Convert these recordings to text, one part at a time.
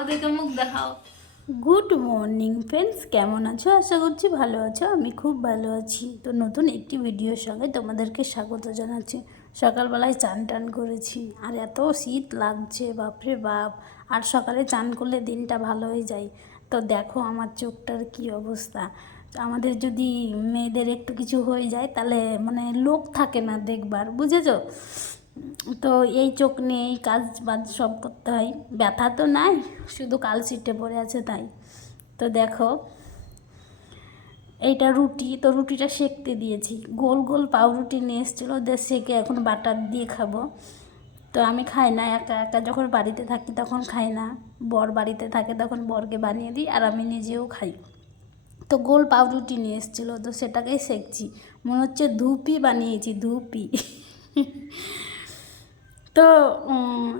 ওদেরকে মুখ দেখাও। গুড মর্নিং ফ্রেন্ডস, কেমন আছো? আশা করছি ভালো আছো। আমি খুব ভালো আছি। তো নতুন একটি ভিডিওর সঙ্গে তোমাদেরকে স্বাগত জানাচ্ছি। সকালবেলায় চান টান করেছি, আর এত শীত লাগছে, বাপরে বাপ। আর সকালে চান করলে দিনটা ভালো হয়ে যায়। তো দেখো আমার চোখটার কি অবস্থা। আমাদের যদি মেয়েদের একটু কিছু হয়ে যায় তাহলে মানে লোক থাকে না দেখবার, বুঝেছো? তো এই চোখ নিয়ে এই কাজ বাজ সব করতে হয়। ব্যথা তো নাই, শুধু কালশিটে পড়ে আছে তাই। তো দেখো এইটা রুটি, তো রুটিটা সেঁকতে দিয়েছি। গোল গোল পাউরুটি নিয়ে এসেছিলো, সেঁকে এখন বাটার দিয়ে খাবো। তো আমি খাই না, একা একা যখন বাড়িতে থাকি তখন খাই না। বর বাড়িতে থাকে তখন বরকে বানিয়ে দিই, আর আমি নিজেও খাই। তো গোল পাউরুটি নিয়ে এসেছিলো, তো সেটাকেই সেঁকছি। মনে হচ্ছে ধুপি বানিয়েছি, ধুপি। তো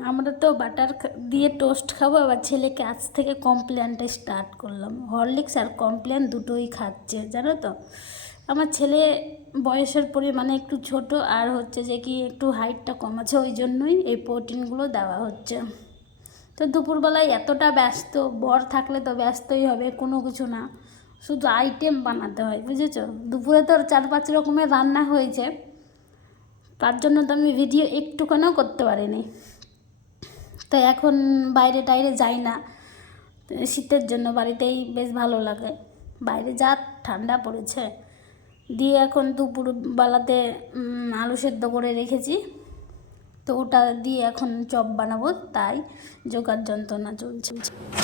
আমরা তো বাটার দিয়ে টোস্ট খাবো। আবার ছেলেকে আজ থেকে কমপ্ল্যানটা স্টার্ট করলাম। হরলিক্স আর কমপ্ল্যান দুটোই খাচ্ছে, জানো তো। আমার ছেলে বয়সের পরিমাণে একটু ছোট, আর হচ্ছে যে কি একটু হাইটটা কম আছে, ওই জন্যই এই প্রোটিনগুলো দেওয়া হচ্ছে। তো দুপুরবেলায় এতটা ব্যস্ত, বর থাকলে তো ব্যস্তই হবে, কোনো কিছু না, শুধু আইটেম বানাতে হয়, বুঝেছো। দুপুরে তো 4-5 রকমের রান্না হয়েছে, তার জন্য তো আমি ভিডিও একটুখানিও করতে পারিনি। তো এখন বাইরে টাইরে যাই না, শীতের জন্য বাড়িতেই বেশ ভালো লাগে। বাইরে যা ঠান্ডা পড়েছে। দিয়ে এখন দুপুরবেলাতে আলু সেদ্ধ করে রেখেছি, তো ওটা দিয়ে এখন চপ বানাবো, তাই জোগাড় যন্ত্রণা চলছে।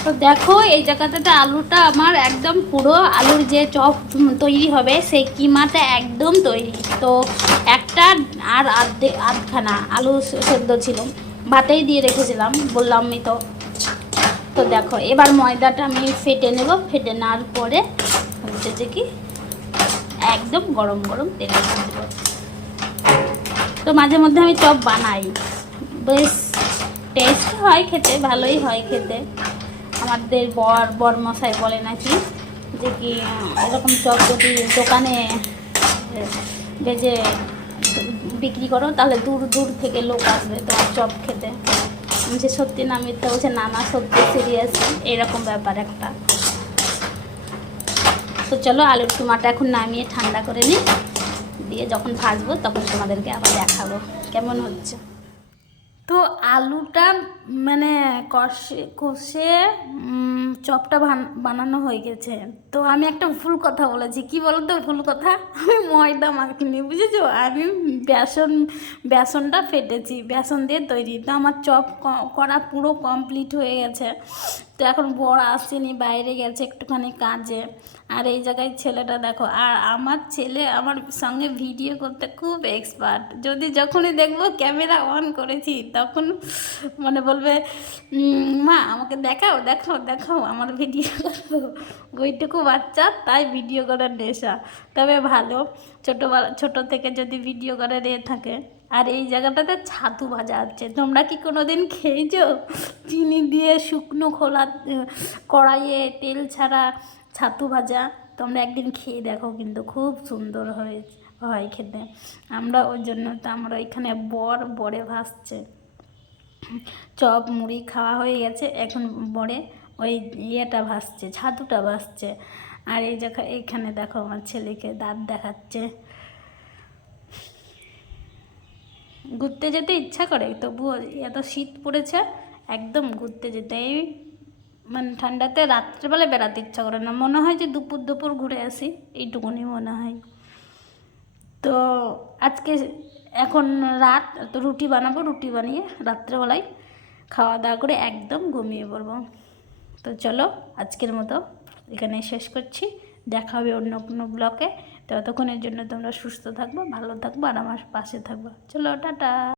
তো দেখো এই জায়গাটাতে আলুটা আমার একদম পুরো আলুর যে চপ তৈরি হবে সেই কিমাটা একদম তৈরি। তো একটা আর আধখানা আলু সেদ্ধ ছিল, ভাতেই দিয়ে রেখেছিলাম, বললামই তো। তো দেখো এবার ময়দাটা আমি ফেটে নেব, ফেটে নেওয়ার পরে হচ্ছে যে কি একদম গরম গরম তেলে ভাজবো। তো মাঝে মধ্যে আমি চপ বানাই, বেশ টেস্ট হয় খেতে, ভালোই হয় খেতে। আমাদের বরমশাই বলে নাকি যে কি এরকম চপ যদি দোকানে ভেজে বিক্রি করো তাহলে দূর দূর থেকে লোক আসবে তোমার চপ খেতে। আমি যে সত্যি না মিথ্যা বলছে, না সত্যি সিরিয়াস, এরকম ব্যাপার একটা। তো চলো আলুর টুমাটা এখন নামিয়ে ঠান্ডা করে নিই, দিয়ে যখন ভাজবো তখন তোমাদেরকে আবার দেখাবো কেমন হচ্ছে। তো আলুটা মানে কষে চপটা বানানো হয়ে গেছে। তো আমি একটা ভুল কথা বলেছি, কি বলো তো ভুল কথা, আমি ময়দা মাখিনি, বুঝেছো। আমি বেসনটা ফেটেছি, বেসন দিয়ে তৈরি। তো আমার চপ করা পুরো কমপ্লিট হয়ে গেছে। তো এখন বড় আসেনি, বাইরে গেছে একটুখানি কাজে। আর এই জায়গায় ছেলেটা দেখো, আর আমার ছেলে আমার সঙ্গে ভিডিও করতে খুব এক্সপার্ট। যখনই দেখবো ক্যামেরা অন করেছি তখন মানে বলবে মা আমাকে দেখাও দেখাও দেখাও আমার ভিডিও করো। ওইটুকু বাচ্চা, তাই ভিডিও করার নেশা। তবে ভালো, ছোট থেকে যদি ভিডিও করার থাকে। আর এই জায়গাটাতে ছাতু ভাজা হচ্ছে, তোমরা কি কোনো দিন খেয়েছো? চিনি দিয়ে শুকনো খোলা কড়াইয়ে তেল ছাড়া ছাতু ভাজা, তোমরা একদিন খেয়ে দেখো, কিন্তু খুব সুন্দর হয় খেতে। আমরা ওই জন্য তো আমরা এখানে বরে ভাসছে। চপ মুড়ি খাওয়া হয়ে গেছে, এখন বরে ওই ইয়েটা ভাসছে, ছাতুটা ভাসছে। আর এই জায়গায় এইখানে দেখো আমার ছেলেকে দাঁত দেখাচ্ছে। ঘুরতে যেতে ইচ্ছা করে, তবুও এত শীত পড়েছে, একদম ঘুরতে যেতে এই মানে ঠান্ডাতে রাত্রেবেলা বেড়াতে ইচ্ছা করে না, মনে হয় যে দুপুর ঘুরে আসি, এইটুকুনি মনে হয়। তো আজকে এখন রাত, তো রুটি বানাবো, রুটি বানিয়ে রাত্রেবেলায় খাওয়া দাওয়া করে একদম ঘুমিয়ে পড়বো। তো চলো আজকের মতো এখানে শেষ করছি, দেখা হবে অন্য কোনো ব্লকে। ততক্ষণের জন্য তোমরা সুস্থ থাকবো, ভালো থাকবো, আর আমার পাশে থাকবো। চলো টাটা।